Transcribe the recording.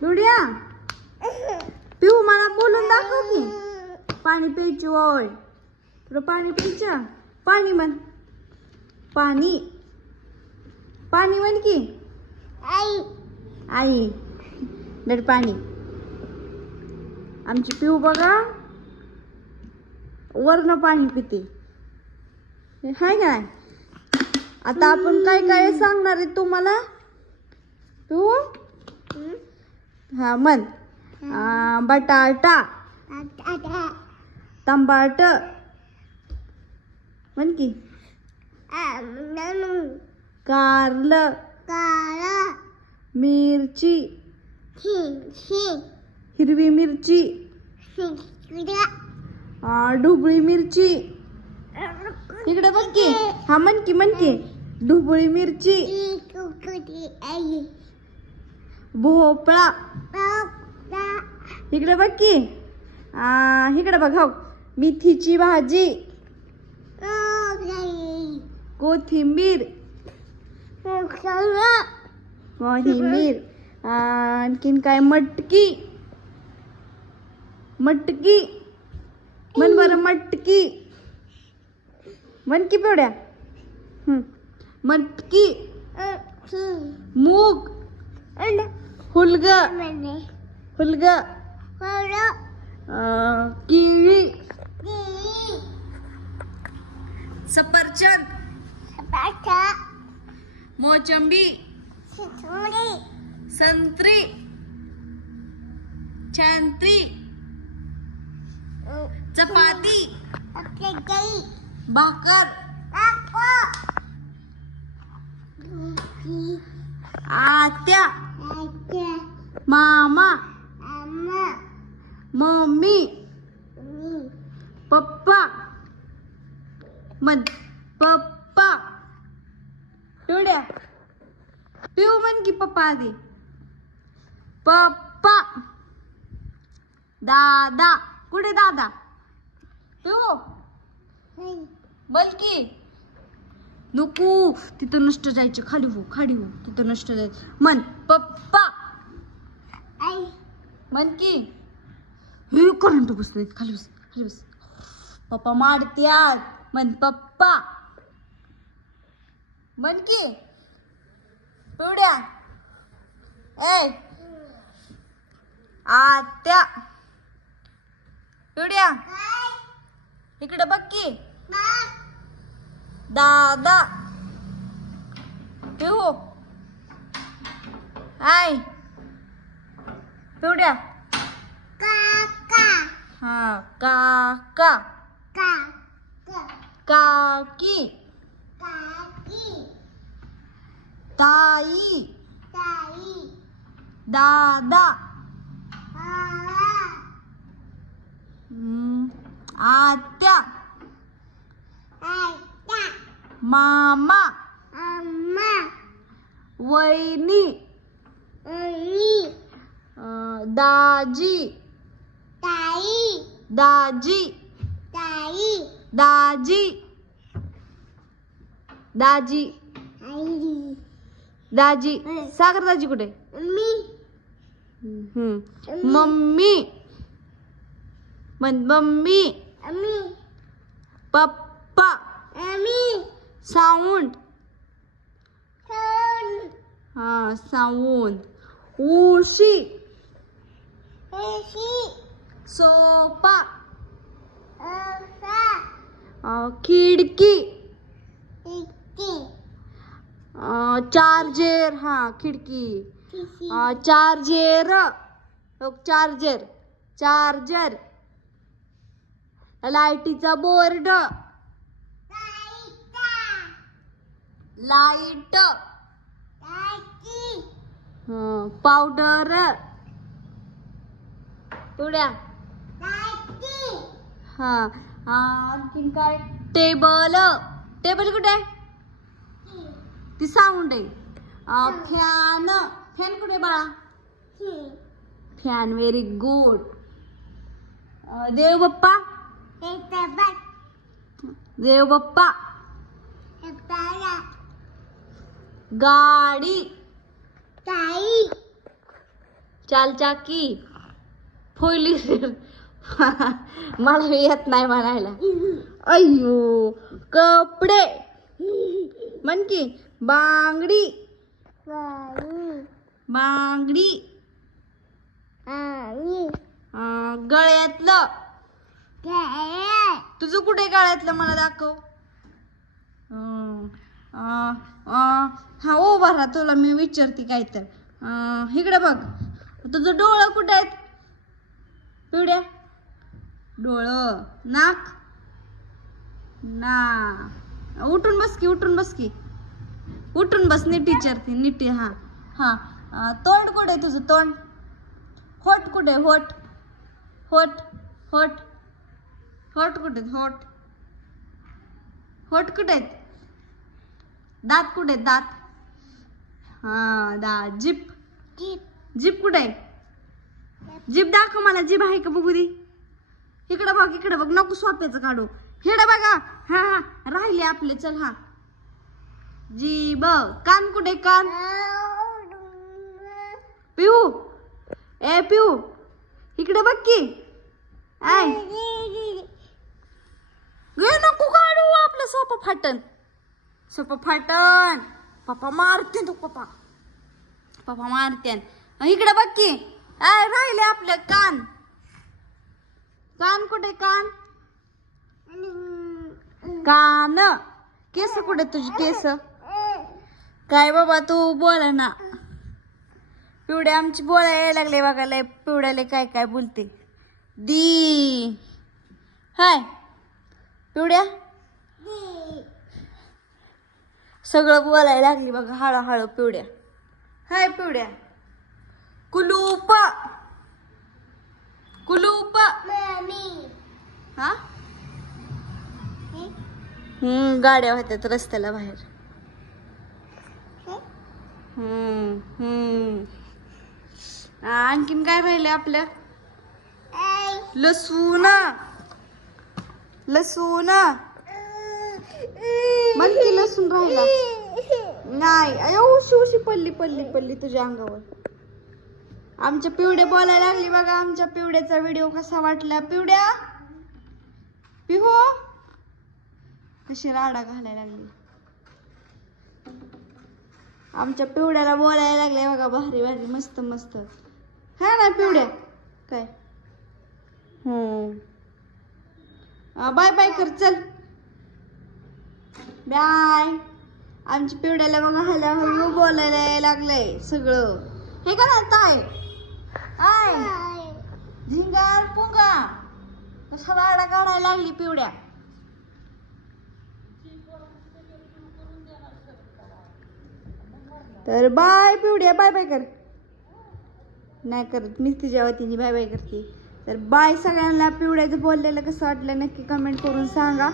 डुडिया पिऊ मला बोलून दाखव की पाणी प्यायची होय तुला पाणी प्यायचं पाणी म्हण पाणी पाणी म्हण की आई दर पाणी आमची पिऊ बघा वरनं पाणी पिते हाय काय आता आपण काय काय सांगणार आहे तुम्हाला तू हा म्हण बटाटा टमाट म्हण की कारलं मिरची हिरवी मिरची ढोबळी मिरची इकडे बघ की हा म्हण की ढोबळी मिरची भोपळा इकडे बघ की इकडे बघ हो मेथीची भाजी कोथिंबीर आणखीन काय मटकी मटकी म्हण बरं मटकी म्हण की पेवड्या मटकी मूग हुलग हुलग केळी सफरचंद मोसंबी संत्री छंत्री चपाती भाकर आत्या मामा मम्मी पप्पा म्हण पप्पा टोड्या पिऊ म्हण की पप्पा आधी पप्पा दादा कुठे दादा पिऊ बोल की नको तिथं नष्ट जायचे खाली हो तिथं नष्ट जायचं म्हण पप्पा म्हण की हे करंट बसतोय खाली बस पप्पा मारत्यात म्हण पप्पा म्हण की पिवड्या ए आत्या पिवड्या इकडे बघ की दादा पिऊ आय पिवड्या हा काका काकी ताई दादा आत्या मामा वहिनी दाजी दाजी दाजी दाजी दाजी सागर दाजी कुठे मम्मी म्हण मम्मी पप्पा साऊंड हा साऊंड उशी सोफा खिडकी चार्जर हा खिडकी चार्जर चार्जर लाईटीचा बोर्ड लाईट पावडर पुढ्या हा आणखीन काय टेबल कुठे आहे ती साऊंड आहे फॅन कुठे बाळा फॅन व्हेरी गुड देव बाप्पा गाडी चाल चाकी फोर मला येत नाही म्हणायला. अय्यो कपडे म्हण की बांगडी बांगडी गळ्यातलं तुझं कुठे गळ्यातलं मला दाखव. हा ओ बरा तुला मी विचारते काय तर इकडे बघ तुझं डोळं कुठे आहेत पिवड्या डोळं नाक ना उठून बस की उठून बस की उठून बस नीट विचारते नीट. हा हा तोंड कुठे आहे तुझं तोंड होट कुठे होट होट होट होट कुठे होट होट कुठे आहेत दात कुठे आहेत दात. हा दात जीप जीप कुठे आहे जीप दाखव मला जीप आहे का बघू दे. इकडे बघ नको सोप्याचं काढू हिकडे बघा. हा हा राहिले आपले चल. हा जीभ कान कुठे कान पिऊ ए पिऊ इकडे बघ की आय नको काढू आपलं सोपं फाटन पप्पा मारते तू पप्पा मारते. इकडे बघ की आय राहिले आपलं कान कान कुठे कान कान केस कुठे तुझी केस काय बाबा तू बोला ना. पिवड्या आमची बोलायला लागले बघायला पिवड्याला काय काय बोलते दी. हाय पिवड्या सगळं बोलायला लागली बघा हळूहळू पिवड्या. हाय पिवड्या कुलूप कुलूप हा गाड्या होत्यात रस्त्याला बाहेर. आणखीन काय राहिले आपलं लसूण लसूण म्हण की लसूण राहिला नाही. अयो उशी पल्ली तुझ्या अंगावर. आमच्या पिवड्या बोलायला लागली बघा. आमच्या पिवड्याचा व्हिडिओ कसा वाटला पिवड्या पिहो कशी राडा घालायला लागली. आमच्या पिवड्याला बोलायला लागले बघा भारी भारी मस्त मस्त. हा ना पिवड्या काय बाय बाय कर चल बाय. आमच्या पिवड्याला बघा हळूहळू बोलायला लागलंय सगळं हे का ना ताय आय झिंगार पुंगा कसा राडा काढायला लागली पिवड्या. तर बाय पिवड्या बाय बाय कर नाही करत मी तुझ्या वतीने बाय बाय करते. तर बाय सगळ्यांना. पिवड्याचं बोललेलं कसं वाटलं नक्की कमेंट करून सांगा.